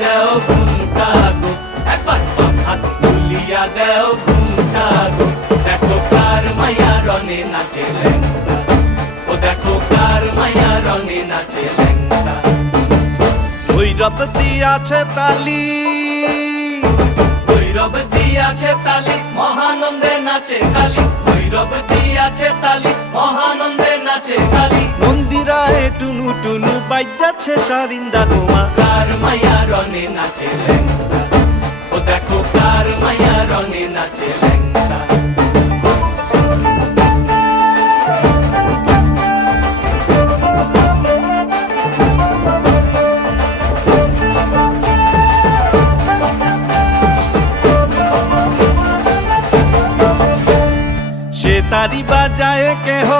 দেও ঘুমটা গো, একবার হাত তুলিয়া দেও ঘুমটা গো। দেখো কার মায়া রনে নাচে ল্যাংটা, ও দেখো কার মায়া রনে নাচে ল্যাংটা। ভৈরব দিয়াছে তালি, ভৈরব দিয়াছে তালি, মহানন্দে নাচে কালী। ভৈরব দিয়াছে তালি, মহানন্দে নাচে কালী। মন্দিরায় টুনু টুনু বাইজাছে সারিন্দা গোমা। কার মায়া রনে নাচে ল্যাংটা, ও দেখো কার মায়া রনে নাচে ল্যাংটা। সে তারি বাজায় কেহ,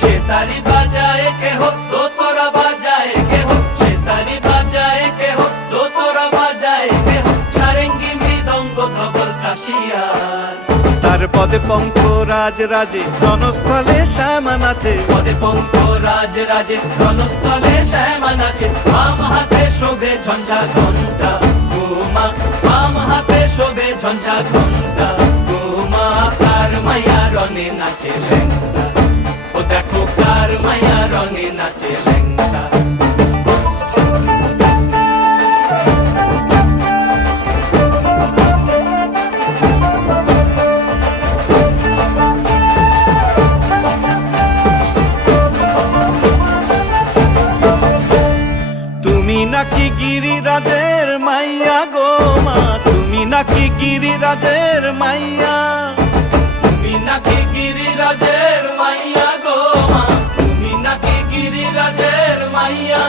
সে তারি বাজায় কেহ, তো তোরা বাজায় কেহ। সে তারি বাজায় কেহ, তো তোরা বাজায় কেহ। সারেঙ্গি মৃদঙ্গ ধবল কাশিয়ার, তার পদে পঙ্ক রাজ রাজে রণস্থলে শ্যামা নাচে। পদে পঙ্ক রাজ রাজে রণস্থলে শ্যামা নাচে। বাম হাতে শোভে ঝঞ্ঝা ঘণ্টা গোমা, বাম হাতে শোভে ঝঞ্ঝা ঘণ্টা গোমা। কার মায়া রনে নাচে ল্যাংটা, ও দেখো কার মায়া রনে নাচে ল্যাংটা। তুমি নাকি গিরিরাজের মাইয়া গো মা, তুমি নাকি গিরিরাজের মাইয়া। তুমি নাকি গিরিরাজের মাইয়া গো মা, তুমি নাকি গিরিরাজের মাইয়া।